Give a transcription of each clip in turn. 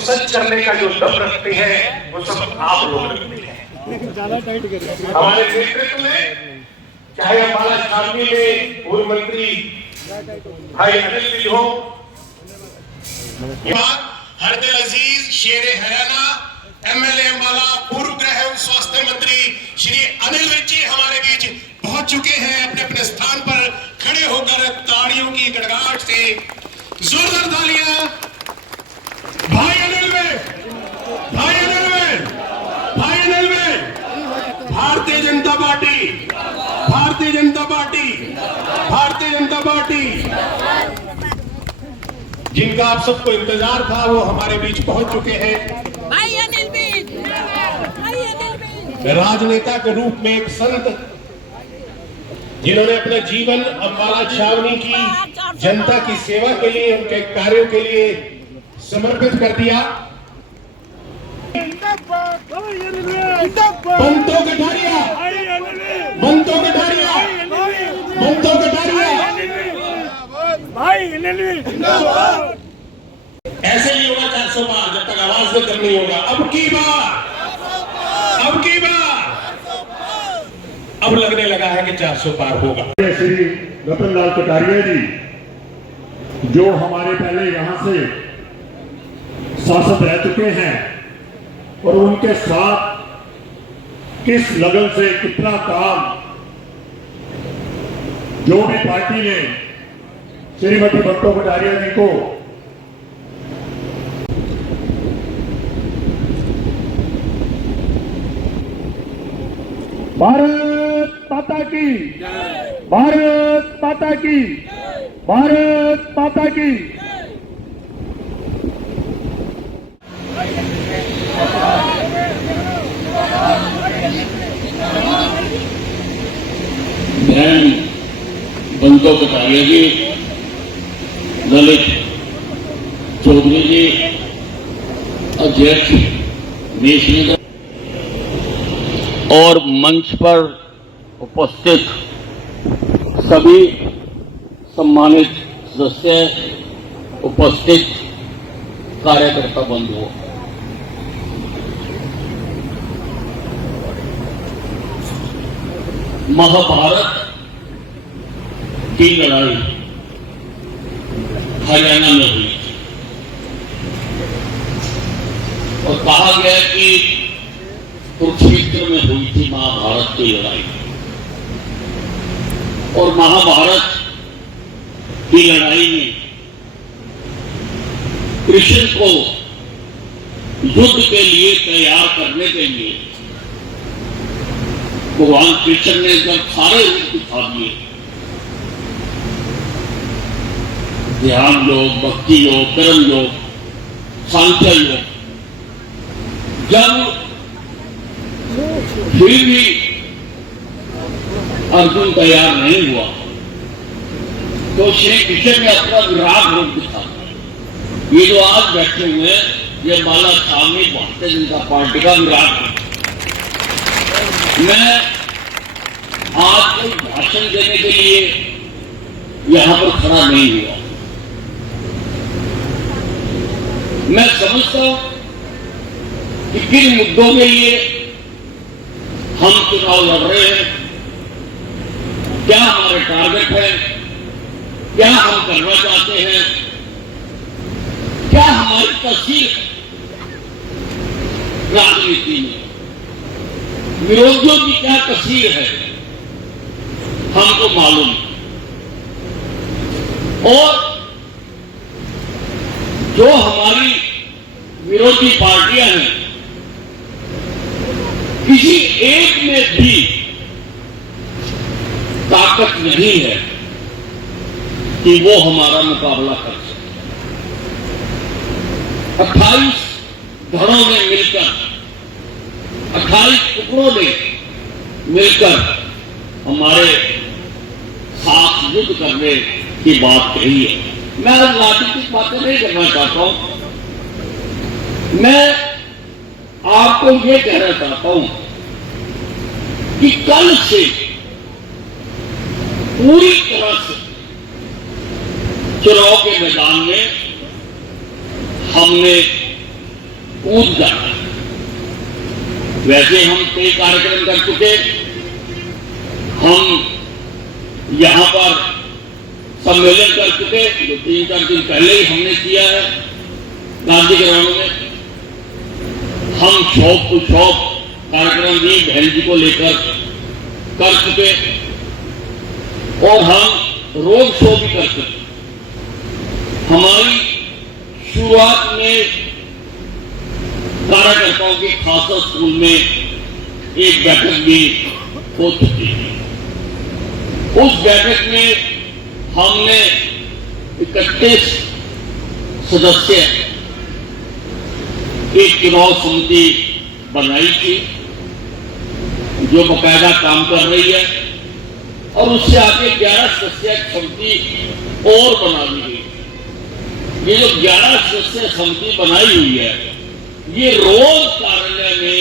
सच करने का जो दम रखते हैं वो सब आप लोग रखते हैं। हमारे नेतृत्व में चाहे अम्बाला छावनी में पूर्व मंत्री भाई अनिल भी हो, हरदिल अजीज शेर हरियाणा एमएलए अम्बाला पूर्व गृह एवं स्वास्थ्य मंत्री श्री अनिल जी हमारे बीच पहुंच चुके हैं। अपने अपने स्थान पर खड़े होकर तालियों की गड़गड़ाहट से जोरदार तालियां भाई अनिल में, भाई अनिल में, भाई अनिल में। Bharatiya Janata party, Bharatiya Janata party, Bharatiya Janata party जिनका आप सबको इंतजार था वो हमारे बीच पहुंच चुके हैं। भाई अनिल भी, भाई अनिल भी। राजनेता के रूप में एक संत जिन्होंने अपना जीवन अम्बाला छावनी की जनता की सेवा के लिए, उनके कार्यों के लिए समर्पित कर दिया। बंतो कटारिया, बंतो कटारिया, बंतो कटारिया। ऐसे ही होगा 400 पार जब तक आवाज में कम नहीं होगा। अब की बार, अब की बार, अब लगने लगा है कि 400 पार होगा। श्री रतन लाल कटारिया जी जो हमारे पहले यहां से सांसद रह चुके हैं और उनके साथ किस लगन से कितना काम जो भी पार्टी ने श्रीमती बंतो कटारिया जी को भारत माता की, भारत माता की, भारत माता की। बहन बंतो कटारिया जी, ललित चौधरी जी, अध्यक्ष नेशनल और मंच पर उपस्थित सभी सम्मानित सदस्य, उपस्थित कार्यकर्ता बंधुओं, महाभारत की लड़ाई हरियाणा में हुई और कहा गया कि कुरुक्षेत्र में हुई थी महाभारत की लड़ाई। और महाभारत की लड़ाई में कृष्ण को युद्ध के लिए तैयार करने के लिए भगवान कृष्ण ने जब सारे रूप दिखा दिए, ध्यान योग, भक्ति योग, कर्म योग, सांख्य योग, जब फिर भी अर्जुन तैयार नहीं हुआ तो श्री कृष्ण ने अपना विराट रूप दिखा। ये जो आज बैठे हुए हैं ये अम्बाला छावनी भारतीय जनता पार्टी का विराट रूप। मैं आज कोई भाषण देने के लिए यहां पर खड़ा नहीं हुआ। मैं समझता हूं कि किन मुद्दों के लिए हम चुनाव लड़ रहे हैं, क्या हमारे टारगेट है, क्या हम करना चाहते हैं, क्या हमारी तस्वीर है राजनीति में, विरोधियों की क्या तस्वीर है हमको मालूम है। और जो हमारी विरोधी पार्टियां हैं किसी एक में भी ताकत नहीं है कि वो हमारा मुकाबला कर सके। 28 धड़ों में मिलकर, 28 टुकड़ों में मिलकर हमारे साथ युद्ध करने की बात कही है। मैं राजनीतिक बातें नहीं करना चाहता हूं, मैं आपको ये कहना चाहता हूं कि कल से पूरी तरह से चुनाव के मैदान में हमने कूद जाता है। वैसे हम कई कार्यक्रम कर चुके, हम यहां पर सम्मेलन कर चुके, जो 3-4 दिन पहले ही हमने किया है गांधी ग्राउंड में। हम शॉप टू शॉप कार्यक्रम भी बहन जी को लेकर कर चुके और हम रोड शो भी कर चुके। हमारी शुरुआत में कार्यकर्ताओं के खासा स्कूल में एक बैठक भी हो चुकी है। उस बैठक में हमने 31 सदस्य एक चुनाव समिति बनाई थी जो बकायदा काम कर रही है, और उससे आगे 11 सदस्य समिति और बना दी गई। ये जो 11 सदस्य समिति बनाई हुई है, ये रोज कार्यालय में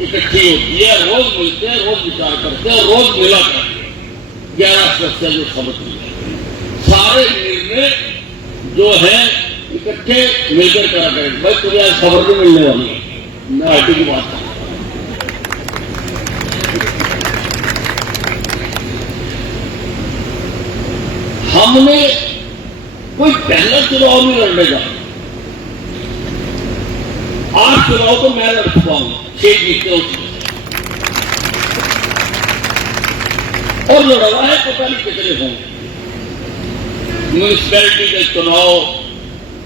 इकट्ठी होती है, रोज मिलते हैं, रोज विचार करते हैं, रोज मिला करते हैं। 11 सदस्य जो समिति है, सारे निर्णय जो है इकट्ठे मिलकर करा करेंगे। भाई तुम्हें आज खबर भी मिलने वाली है, मैं आईटी की बात करूं। हमने कोई पहला चुनाव नहीं लड़ने का। 8 चुनाव तो मैं लड़ चुका हूं, 6 जीते उसमें, और लड़वा है पता नहीं कितने होंगे। म्यूनिसिपैलिटी के चुनाव,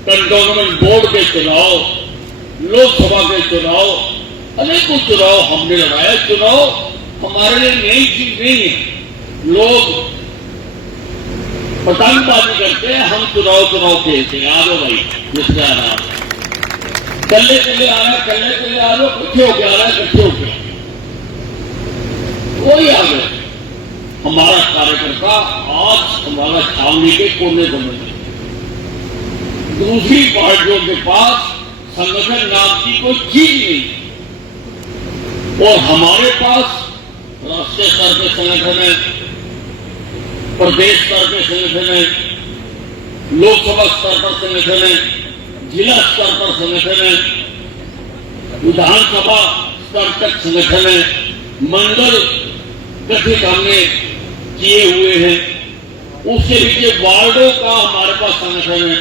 कंटोनमेंट बोर्ड के चुनाव, लोकसभा के चुनाव, अनेकों चुनाव हमने लड़ाया। चुनाव हमारे लिए नई चीज नहीं है। लोग पतंगबाजी करते हैं, हम चुनाव खेलते हैं। आ जाओ भाई, जिससे आ रहा कल्ले चले आ रहा, कल्ले चले आ रहा, इकट्ठे होके आ रहा है, इकट्ठे होके कोई आ गया। हमारा कार्यकर्ता आज हमारा छावनी के कोने कोने में, दूसरी पार्टियों के पास संगठन नाम की कोई चीज नहीं, और हमारे पास राष्ट्रीय स्तर के संगठन है, प्रदेश स्तर के संगठन है, लोकसभा स्तर पर संगठन है, जिला स्तर पर संगठन है, विधानसभा स्तर तक संगठन है, मंडल गठित हमने किए हुए हैं। उसके नीचे वार्डों का हमारे पास संगठन है,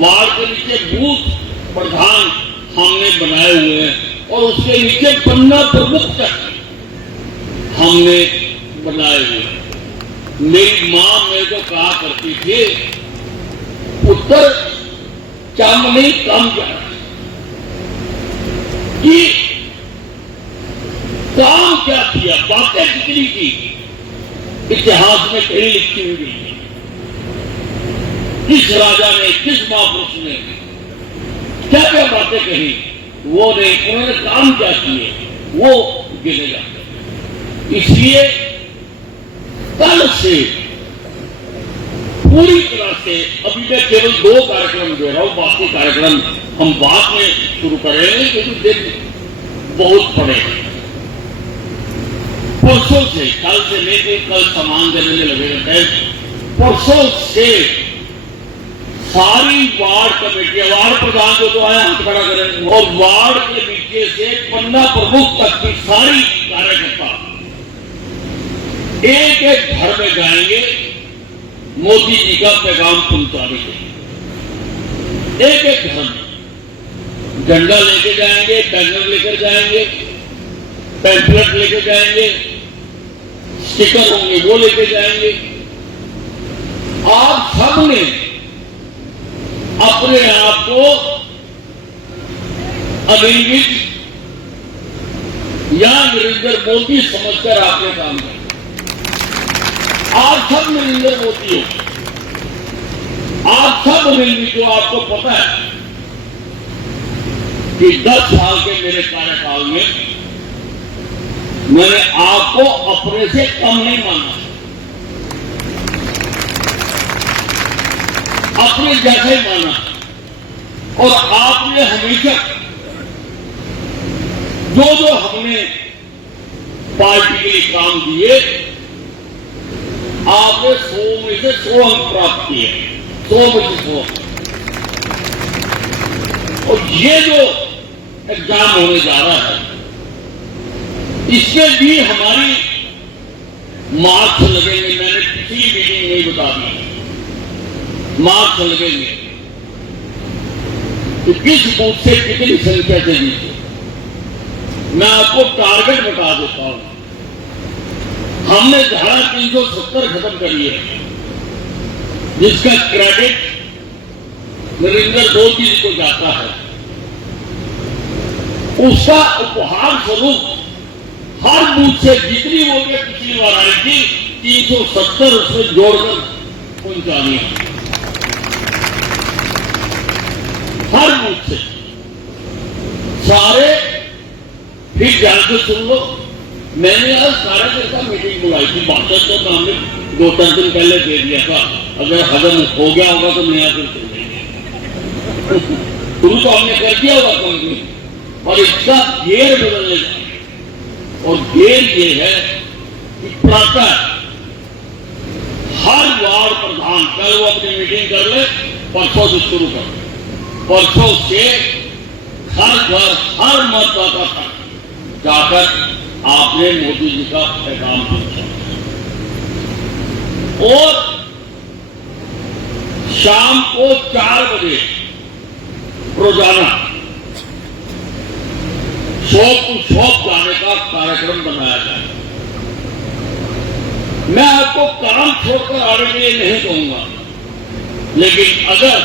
वार्ड के नीचे बूथ प्रधान हमने बनाए हुए हैं, और उसके नीचे पन्ना प्रमुख तक हमने बनाए हुए हैं। मेरी मां मेरे को कहा करती थी, उत्तर चम नहीं कम क्या, कि काम क्या किया, बातें कितनी की, इतिहास में कहीं लिखी हुई नहीं। किस राजा ने, किस महापुरुष ने क्या क्या बातें कही, वो नहीं, उन्होंने काम क्या किए वो गिने जाते। इसलिए कल से पूरी तरह से, अभी मैं केवल 2 कार्यक्रम दे रहा हूं, बाकी कार्यक्रम हम बाद में शुरू करेंगे, क्योंकि दिन बहुत पड़े। परसों से, कल से नहीं कि कल सामान देने में लगेगा, परसों से सारी वार्ड कमेटियां, वार्ड प्रधान जो आए हाथ खड़ा करें, और वार्ड के नीचे से पन्ना प्रमुख तक की सारी कार्यकर्ता एक एक घर में जाएंगे, मोदी जी का पैगाम पहुंचाएंगे। एक एक घर में झंडा लेके जाएंगे, बैनर लेकर जाएंगे, पैम्फलेट लेके जाएंगे, स्टिकर होंगे वो लेके जाएंगे। आप सबने अपने आप को अनिल विज या नरेंद्र मोदी समझकर आपने काम किया। आप सब नरेंद्र मोदी हो, आप सब अनिल विज हो। आपको पता है कि 10 साल के मेरे कार्यकाल में मैंने आपको अपने से कम नहीं माना, अपने जैसे माना, और आपने हमेशा जो हमने पार्टी के लिए काम दिए, आपने 100 में से 100 अंक प्राप्त किए, 100 में से 100। और ये जो एग्जाम होने जा रहा है इसके भी हमारी मार्क्स लगेंगे। मैंने पिछली मीटिंग में बता दिया मार्क्स लगेंगे तो किस बूथ से कितनी संख्या से जीते। मैं आपको टारगेट बता देता हूं। हमने धारा 370 खत्म करी है जिसका क्रेडिट नरेंद्र मोदी जी को जाता है। उसका उपहार स्वरूप हर बूथ से जितनी वोटें पिछली बार आई थी 370 उसमें जोड़कर पहुंचानी है हर बूथ से सारे। फिर ध्यान से सुन लो, मैंने आज कार्यकर्ता मीटिंग बुलाई थी। बात तो हमने 2-3 दिन पहले दे दिया था, अगर हजम हो गया होगा तो नया फिर चल जाएंगे। शुरू तो हमने कर दिया होगा कंप्लीट और इसका घेर बदलने का। और घेर ये है कि प्रातः हर वार्ड प्रधान कल वो अपनी मीटिंग कर ले, परसों से शुरू कर, परसों से हर घर हर मतदाता तक जाकर आपने मोदी जी का पैगाम पहुंचा। और शाम को 4 बजे रोजाना शॉप टू शॉप जाने का कार्यक्रम बनाया जाए। मैं आपको काम छोड़कर आने के लिए नहीं कहूंगा, लेकिन अगर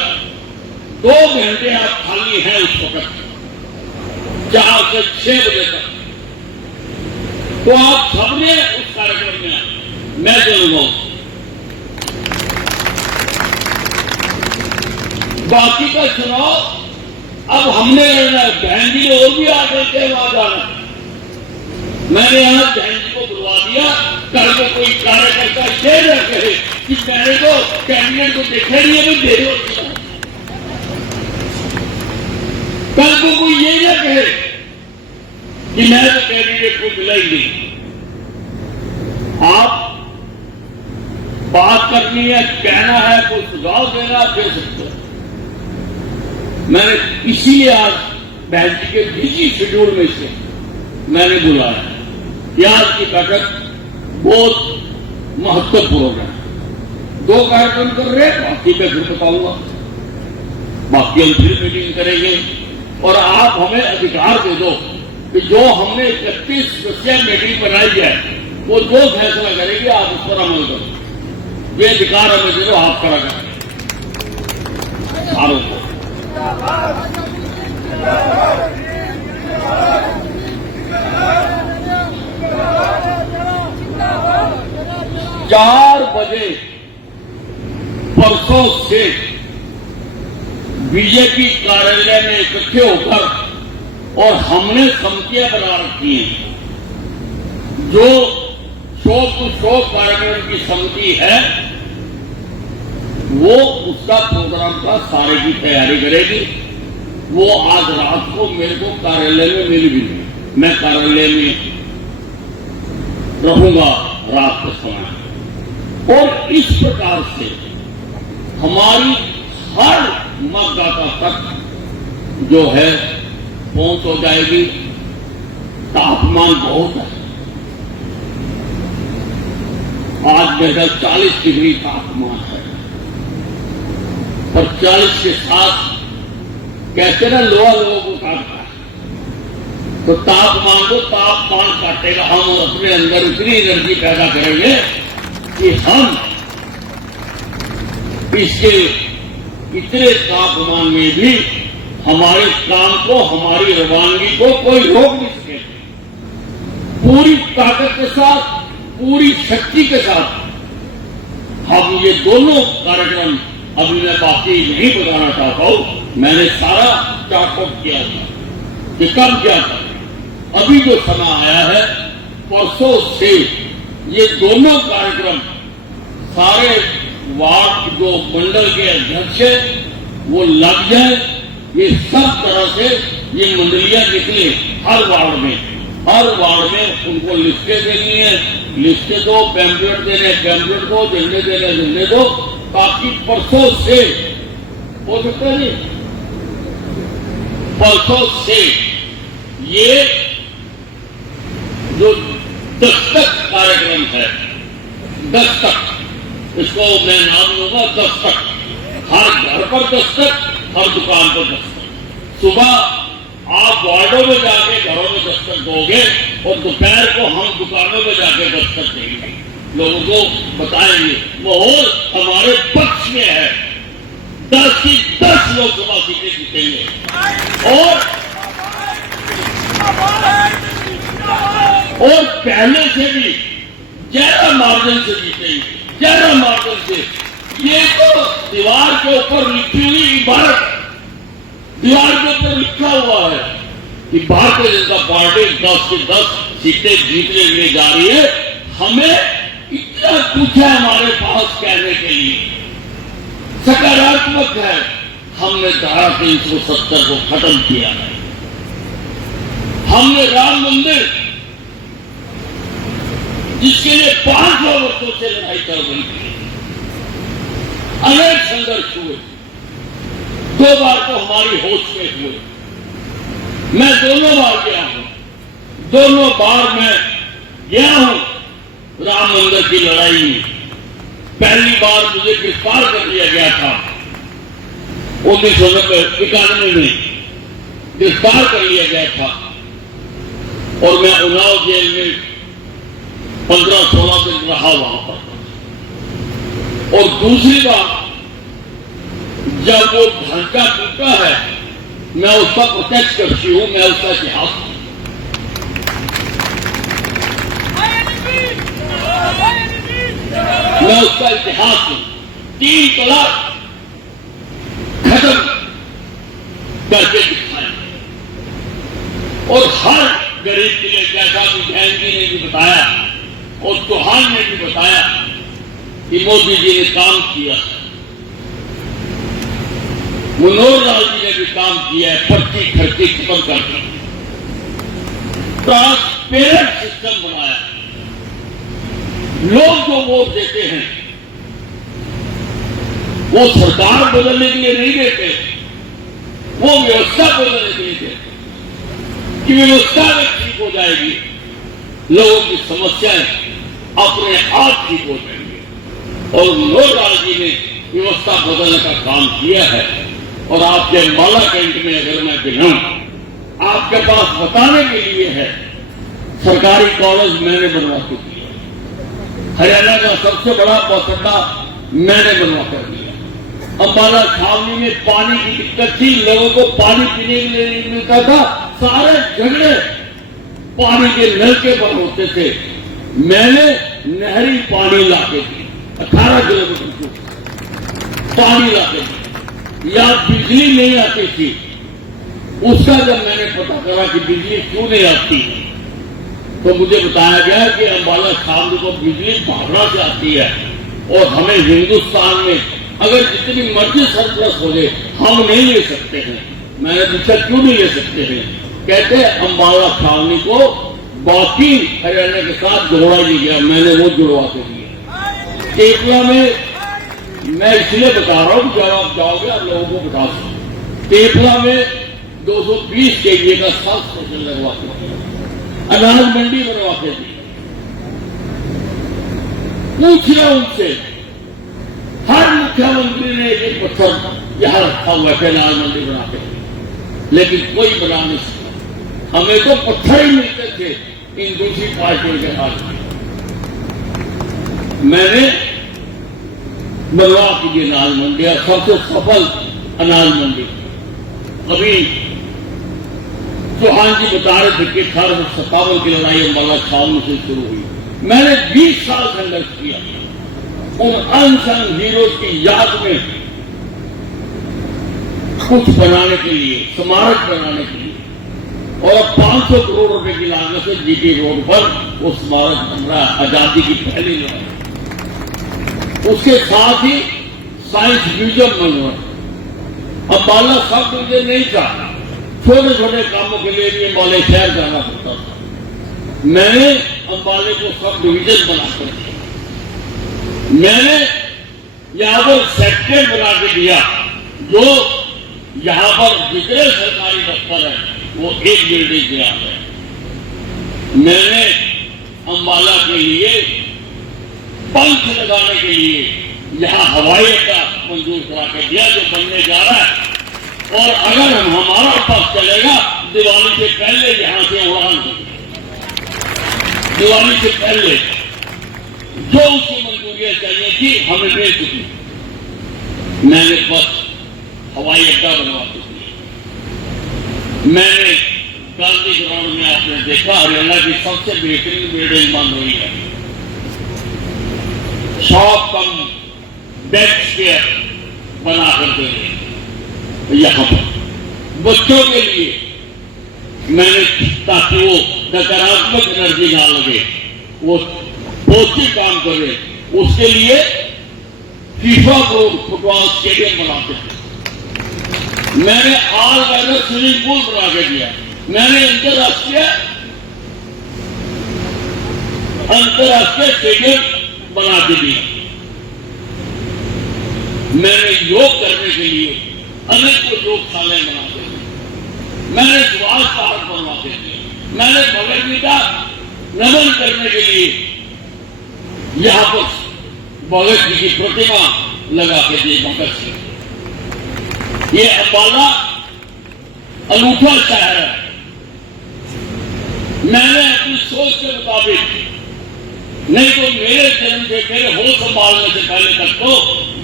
2 घंटे आप खाली हैं उस वक्त 4 से 6 बजे तक, तो आप सबने उस कार्यक्रम में आए। मैं चलूंगा। बाकी का चुनाव अब हमने लड़ना है। बहन जी ने और भी आकर के वहां जाना। मैंने यहां बहन जी को बुलवा दिया। कल को कोई कार्यकर्ता ये न कहे कि मैंने तो कैंडिडेट को देखा नहीं है, मैं बेरोजगार। कल को कोई ये न कहे कि मैं तो कैंडिडेट को मिला ही नहीं। आप बात करनी है, कहना है, कोई सुझाव देना दे सकते हैं। मैंने इसीलिए आज बहन जी के बिजी शेड्यूल में से मैंने बुलाया कि आज की बैठक बहुत महत्वपूर्ण है। 2 कार्यक्रम कर रहे हैं, बाकी मैं फिर बताऊंगा। बाकी हम फिर मीटिंग करेंगे और आप हमें अधिकार दे दो कि जो हमने 31 स्पेशल मीटिंग बनाई है वो जो फैसला करेगी आप उस पर अमल करो। ये अधिकार हमें दे दो, आप करा करें सारों को। 4 बजे परसों से बीजेपी कार्यालय में इकट्ठे होकर और हमने समितियां बना रखी हैं। जो शॉप टू शॉप कार्यक्रम की समिति है वो उसका प्रोग्राम का सारे की तैयारी करेगी। वो आज रात को मेरे को कार्यालय में मिल भी। मैं कार्यालय में रहूंगा रात के समय। और इस प्रकार से हमारी हर मतदाता तक जो है पहुंच हो जाएगी। तापमान बहुत है, आज मेरा 40 डिग्री तापमान है। और 40 के साथ कहते ना लोहा लोगों को काटता है, तो तापमान काटेगा। हम अपने अंदर इतनी एनर्जी पैदा करेंगे कि हम इसके इतने तापमान में भी हमारे काम को, हमारी रवानगी को कोई रोक नहीं सके। पूरी ताकत के साथ, पूरी शक्ति के साथ हम ये दोनों कार्यक्रम, अभी मैं बाकी नहीं बताना चाहता हूं, मैंने सारा चार्टआउट किया था कि कब क्या था। अभी जो समय आया है परसों से ये दोनों कार्यक्रम सारे वार्ड जो मंडल के अध्यक्ष है वो लग जाए। ये सब तरह से ये मंडलियां निकले हर वार्ड में उनको लिस्टें देनी है, लिस्टें दो, पैम्पलेट देने पैम्पलेट दो, झंडे देने झंडे दो, ताकि परसों से हो सकता है परसों से ये जो दस्तक कार्यक्रम है, दस्तक, इसको मैं नाम लूंगा दस्तक, हर घर पर दस्तक, हर दुकान पर दस्तक। सुबह आप वार्डों में जाके घरों में दस्तक दोगे और दोपहर को हम दुकानों में जाके दस्तक देंगे, लोगों को बताएंगे माहौल हमारे पक्ष में है, 10 की 10 लोकसभा सीटें जीतेंगे और पहले से भी ज्यादा मार्जिन से जीतेंगे, ज्यादा मार्जिन से। ये तो दीवार के ऊपर लिखी हुई इबारत, दीवार के ऊपर लिखा हुआ है कि भारतीय जनता पार्टी 10 की 10 सीटें जीतने के लिए जा रही है। हमें इतना कुछ है हमारे पास कहने के लिए, सकारात्मक है। हमने धारा 370 को खत्म किया है, हमने राम मंदिर जिसके लिए 500 वर्षों से लड़ाई कर रही थी, अनेक संघर्ष हुए, 2 बार तो हमारी होश में हुए, मैं दोनों बार गया हूं, दोनों बार मैं गया हूं राम मंदिर की लड़ाई में। पहली बार मुझे गिरफ्तार कर लिया गया था 1991 में, गिरफ्तार कर लिया गया था और मैं उन्नाव जेल में 15-16 दिन रहा वहां पर। और दूसरी बार जब वो ढांचा टूटा है, मैं उसका प्रत्यक्षदर्शी हूं, मैं उसका इतिहास हूं। मैं उसका इतिहास हूं। 3 तलाक खत्म करके दिखाया और हर गरीब के लिए, जैसा कि जैन जी ने भी बताया और चौहान ने भी बताया कि मोदी जी ने काम किया, मनोहर लाल जी ने भी काम किया है, पर्ची खर्ची खत्म करके ट्रांसपेरेंट सिस्टम बनाया। लोग जो वोट देते हैं वो सरकार बदलने के लिए नहीं देते, वो व्यवस्था बदलने के लिए देते कि व्यवस्था में ठीक हो जाएगी, लोगों की समस्याएं अपने आप ठीक हो जाएंगी। और मनोहर लाल जी ने व्यवस्था बदलने का काम किया है। और आपके अम्बाला कैंट में अगर मैं दिखाऊं, आपके पास बताने के लिए है, सरकारी कॉलेज मैंने बनवा के दिया, हरियाणा का सबसे बड़ा बस अड्डा मैंने बनवा कर दिया। अम्बाला छावनी में पानी की दिक्कत थी, लोगों को पानी पीने के लिए नहीं मिलता था, सारे झगड़े पानी के नलके पर होते थे, मैंने नहरी पानी लाके दी, 18 किलोमीटर पानी लाके दी। या बिजली नहीं आती थी, उसका जब मैंने पता करा कि बिजली क्यों नहीं आती, तो मुझे बताया गया कि अम्बाला छावनी को बिजली भावना से आती है और हमें हिंदुस्तान में अगर जितनी मर्जी सरप्लस हो जाए हम नहीं ले सकते हैं। मैंने पूछा क्यों नहीं ले सकते हैं, कहते अम्बाला छावनी को बाकी हरियाणा के साथ जोड़ा नहीं गया, मैंने वो जुड़वा के दिया। टेपला में मैं इसलिए बता रहा हूं, जब आप जाओगे आप लोगों को बता सकते, टेपला में 220 केवीए का सब स्टेशन लगवा के दिया, अनाज मंडी बनवा के दी। पूछिए उनसे, हर मुख्यमंत्री ने एक पत्थर यहां रखा हुआ है अनाज मंडी बना के, लेकिन कोई बना नहीं सकता। हमें तो पत्थर ही मिलते थे इन दूसरी पार्टियों के हाथ में। मैंने बनवा की ये अनाज मंडी, सबसे सफल अनाज मंडी। अभी चौहान जी बता रहे थे कि 1857 की लड़ाई अम्बाला छावनी से शुरू हुई। मैंने 20 साल संघर्ष किया उन अनसंग हीरोज की याद में, कुछ बनाने के लिए, स्मारक बनाने के लिए। और अब 500 करोड़ रुपए की लागत से जीटी रोड पर वो स्मारक बन रहा है, आजादी की पहली लड़ाई। उसके साथ ही साइंस म्यूजियम बन रहा। अम्बाला सब डिवीजन नहीं था, छोटे छोटे कामों के लिए भी अम्बाले शहर जाना पड़ता था। मैंने अम्बाले को सब डिवीजन बनाकर दिया, मैंने यहां पर सेक्टर बना के दिया जो यहां पर जितने सरकारी दफ्तर है वो एक बिल्डिंग के यहाँ है। मैंने अंबाला के लिए पंख लगाने के लिए यहां हवाई अड्डा मंजूर करा के दिया जो बनने जा रहा है। और अगर हमारा पक्ष चलेगा दिवाली से पहले यहां से उड़ान होगी। दिवाली से पहले जो उसकी मंजूरियां चाहिए थी हमें मिल चुकी। मैंने बस हवाई अड्डा बनवा चुकी। मैंने गांधी ग्राउंड में आपने देखा हरियाणा की सबसे बेहतरीन बिल्डिंग बन रही है। 100 कम बेड्स के बना करके यहां पर बच्चों के लिए मैंने, ताकि वो नकारात्मक एनर्जी ना लगे, वो पौष्टिक काम करे, उसके लिए फीफा को फुटबॉल स्टेडियम बनाते थे। मैंने ऑल वेदर स्विमिंग पूल बना के दिया। मैंने अंतरराष्ट्रीय स्टेडियम बना के दिया। मैंने योग करने के लिए अनेक योगशालाएं बना के दी। मैंने सुभाष पार्क बनवा के दिए। मैंने भगवद गीता नमन करने के लिए यहां पर भगत जी की प्रतिमा लगा के दी भगत सिंह। ये अंबाला अनूठा शहर है। मैंने अपनी सोच के मुताबिक, नहीं तो मेरे जन्म से, मेरे होश संभालने से पहले तक तो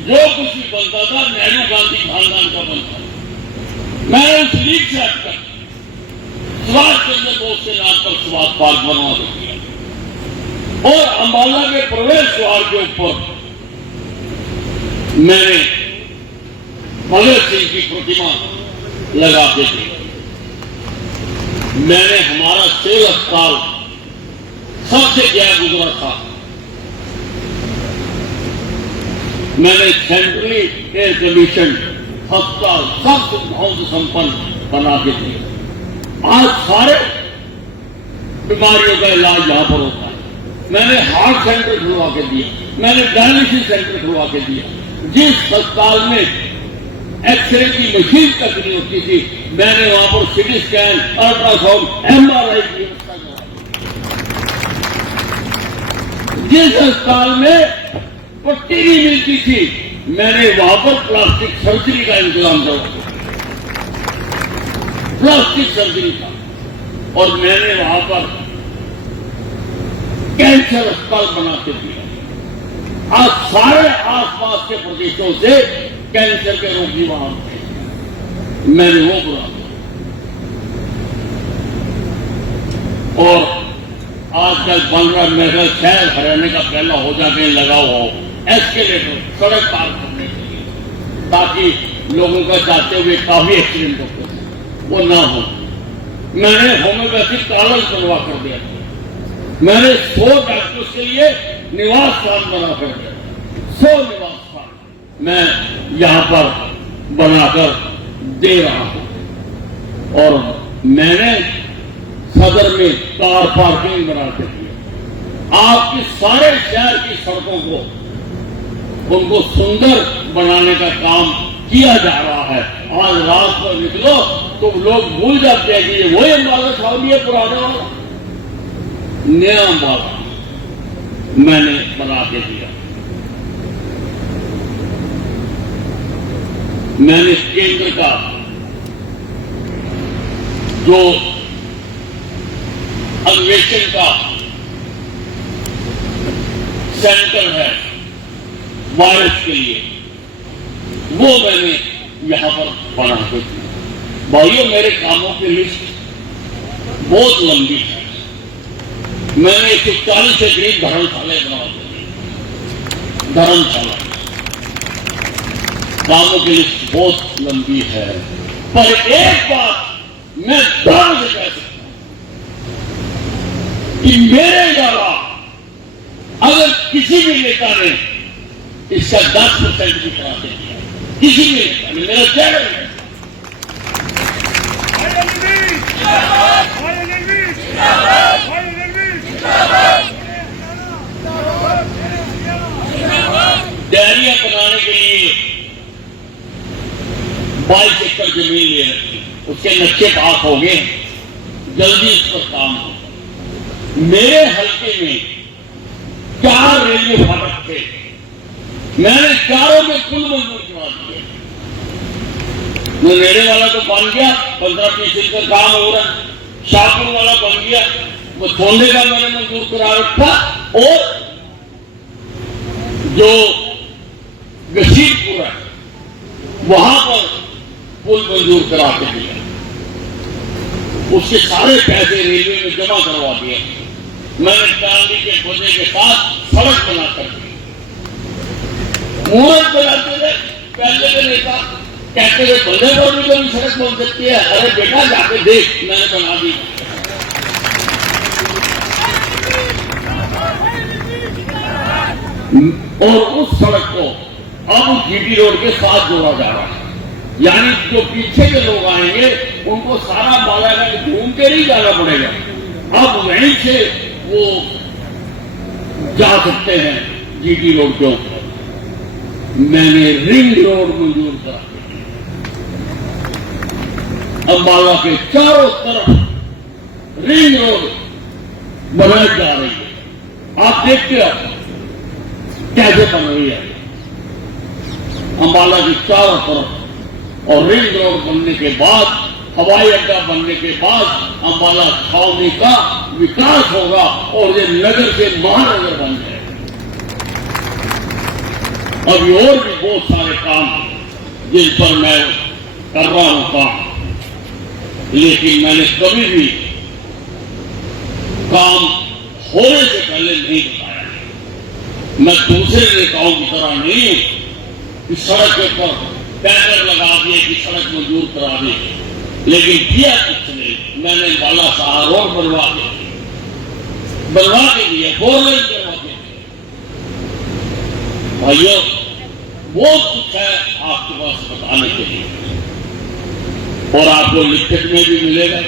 जो कुछ भी बनता था नेहरू गांधी खानदान का बनता था। मैंने उस लीग से हटकर सुभाष चंद्र बोस के नाम पर सुभाष पार्क बनवा दिया। और अंबाला के प्रवेश द्वार के ऊपर मैंने भगत सिंह की प्रतिमा लगा के दी। मैंने हमारा सिविल अस्पताल सबसे क्या गुजरा था, मैंने सेंट्रली एयर कंडीशन अस्पताल सब सुविधाओं से संपन्न बना के दिए। आज सारे बीमारियों का इलाज यहां पर होता है। मैंने हार्ट सेंटर खुलवा के दिया। मैंने डायलिसिस सेंटर खुलवा के दिया। जिस अस्पताल में एक्सरे की मशीन तक नहीं होती थी, मैंने वहां पर सीटी स्कैन, अल्ट्रासाउंड, MRI की व्यवस्था करवाई। जिस अस्पताल में पट्टी नहीं मिलती थी, मैंने वहां पर प्लास्टिक सर्जरी का इंतजाम करवाया। प्लास्टिक सर्जरी का। और मैंने वहां पर कैंसर अस्पताल बना के दिया। आज सारे आसपास के प्रदेशों से कैंसर के रोगी वहां थे, मैंने वो बना दिया। और आजकल बन रहा मेरा शहर हरियाणा का पहला हो जाके लगा हुआ हो एस्केलेटर, सड़क पार करने के लिए, ताकि लोगों का जाते हुए काफी एक्सीडेंट होते थे, वो ना हो। मैंने होम्योपैथिक कॉलेज बनवा कर दिया। मैंने 100 डॉक्टर्स के लिए निवास स्थान बना कर दिया। 100 निवास स्थान मैं यहां पर बनाकर दे रहा हूं। और मैंने सदर में कार पार्किंग बना के दिया। आपके सारे शहर की सड़कों को, उनको सुंदर बनाने का काम किया जा रहा है। आज रात को निकलो तो लोग भूल जाते हैं कि ये वही अंबाला था, ये पुराना वाला। नया अंबाला मैंने बना के दिया। मैंने केंद्र का जो अन्वेषण का सेंटर है वायरस के लिए, वो मैंने यहां पर बना के दी। भाइयों, मेरे कामों की लिस्ट बहुत लंबी है। मैंने 140 से करीब धर्मशालाएं बना दी। धर्मशाला कामों की लिस्ट बहुत लंबी है, पर एक बात मैं दावे से कह सकता हूं कि मेरे द्वारा अगर किसी भी नेता ने इसका 10% भी करा दिया, किसी भी नेता ने, मेरा चैलेंज है, डेयरियां बनाने के लिए 22 एकड़ जमीन उसके नक्शे पास हो गए, जल्दी उस पर काम हो। मेरे हल्के में 4 रेलवे फाटक थे, मैंने चारों में कुल मंजूर करा दिए। वो नेड़े वाला तो बन गया, 15-20 दिन का काम हो रहा है। शाहपुर वाला बन गया, वो छोड़ने का मैंने मंजूर करा रखा। और जो गशीरपुर है वहां पर पुल मंजूर करा के दिया, उसके सारे पैसे रेलवे में जमा करवा दिए। मैंने चांदी के खोजे के साथ सड़क बनाकर दी। मुहूर्त बनाते थे पहले के नेता, कहते थे बंदे पर भी कभी सड़क बन सकती है। अरे बेटा जाके देख, मैंने बना दी। और उस सड़क को अब जीटी रोड के साथ जोड़ा जा रहा है। यानी जो पीछे के लोग आएंगे उनको सारा बालाघाट घूम के नहीं जाना पड़ेगा, अब वहीं से वो जा सकते हैं जीटी रोड के ऊपर। मैंने रिंग रोड मंजूर करा, अंबाला के चारों तरफ रिंग रोड बनाई जा रही है। आप देखते हो कैसे बन रही है अंबाला के चारों तरफ। और रिंग रोड बनने के बाद, हवाई अड्डा बनने के बाद अंबाला छावनी का विकास होगा और ये नगर से महानगर बन जाएगा। अभी और भी बहुत सारे काम जिन पर मैं कर रहा हूं काम, लेकिन मैंने कभी भी काम होने से पहले नहीं बताया। मैं दूसरे नेताओं की तरह नहीं हूं कि सड़क के पर बैनर लगा दिए कि सड़क मंजूर करा दी, लेकिन किया कुछ नहीं। मैंने बाला सारा रोड बनवा के दिया, 4 लेन करवा के। भाइयों, बहुत कुछ है आपके पास बताने के लिए, और आपको लिखित में भी मिलेगा।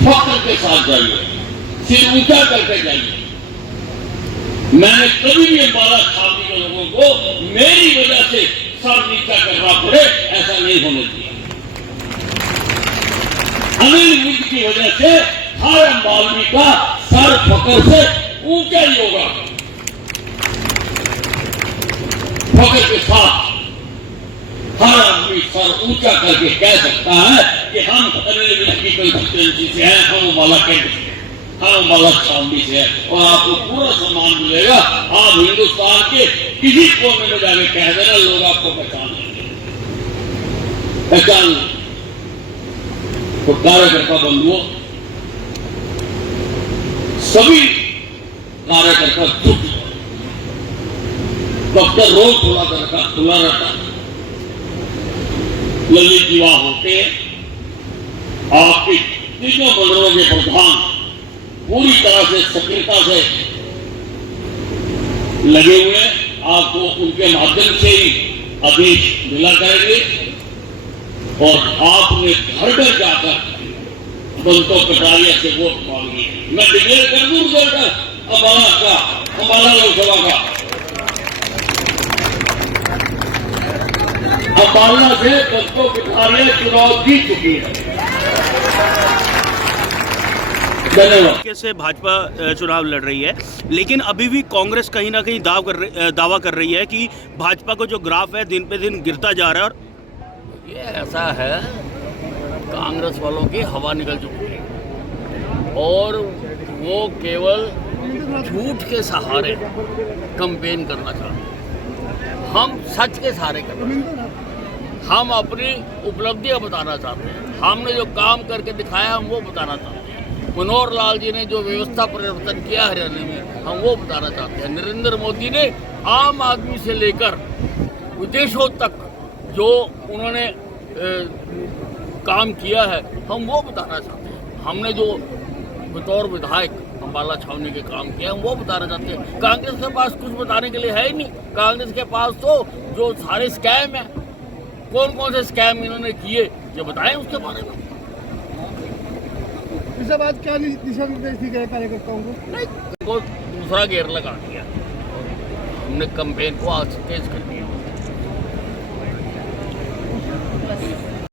फख्र के साथ जाइए, सिर ऊंचा करके जाइए। मैंने कभी भी अंबाला छावनी के लोगों को मेरी वजह से सर नीचा करना पड़े, ऐसा नहीं होने दिया। अनिल विज की वजह से हर अंबालवी का सर फख्र से ऊंचा ही होगा। फख्र के साथ हर आदमी सर ऊंचा करके कह सकता है कि हम अनिल विज की कंस्टिट्यूएंसी से हैं, हम अंबाला कैंट से, हम अंबाला छावनी से है। और आपको पूरा सम्मान मिलेगा। आप हिंदुस्तान के किसी कोने में जाके कह देना, लोग आपको पहचान लेंगे। पहचान तो कार्यकर्ता बंधुओं, सभी कार्यकर्ता चुप, दफ्तर रोज खुला रहता। ललित विवाह होते, आपके तीनों मंडलों के प्रधान पूरी तरह से सक्रियता से लगे हुए, आपको उनके माध्यम से ही आदेश मिला करेंगे। और आपने घर घर जाकर बंतो कटारिया से वोट मांगी। मैं डिक्लेयर कर दूं रिजल्ट अंबाला लोकसभा का, अंबाला से बंतो कटारिया चुनाव जीत चुकी है। से भाजपा चुनाव लड़ रही है, लेकिन अभी भी कांग्रेस कहीं ना कहीं दावा कर रही है कि भाजपा को जो ग्राफ है दिन पे दिन गिरता जा रहा है। और ये ऐसा है, कांग्रेस वालों की हवा निकल चुकी है और वो केवल झूठ के सहारे कैंपेन करना चाहते हैं। हम सच के सहारे कर रहे हैं, हम अपनी उपलब्धियां बताना चाहते हैं, हमने जो काम करके दिखाया हम वो बताना चाहते हैं। मनोहर लाल जी ने जो व्यवस्था परिवर्तन किया हरियाणा में, हम वो बताना चाहते हैं। नरेंद्र मोदी ने आम आदमी से लेकर विदेशों तक जो उन्होंने काम किया है, हम वो बताना चाहते हैं। हमने जो बतौर विधायक अंबाला छावनी के काम किया, हम वो बताना चाहते हैं। कांग्रेस के पास कुछ बताने के लिए है ही नहीं। कांग्रेस के पास तो जो सारे स्कैम है, कौन कौन से स्कैम इन्होंने किए, ये बताएं उसके बारे में। इसके बाद क्या दिशा निर्देश दी गए कार्यकर्ताओं को? नहीं, वो दूसरा गेयर लगा दिया, हमने कैंपेन को आज तेज कर दिया।